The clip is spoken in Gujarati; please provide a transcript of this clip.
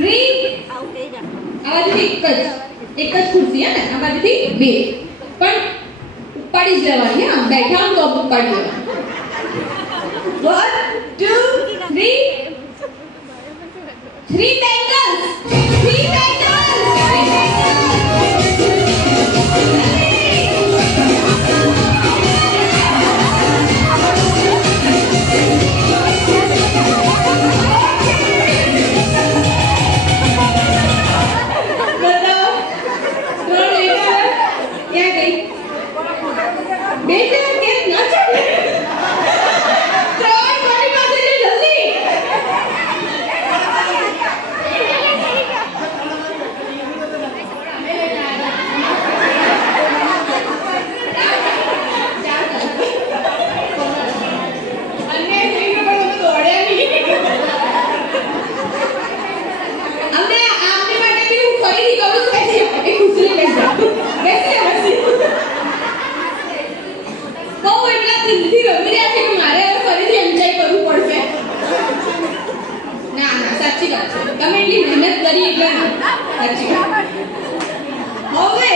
આ બાજુથી એક જ ખુરશી હે ને આ બાજુથી બે પણ ઉપાડી જ લેવાની હા બેઠા તો ઉપાડી લેવાની 1 2 3 3 bangles 3 તમે એટલી મહેનત કરી એટલે ના સાચી હવે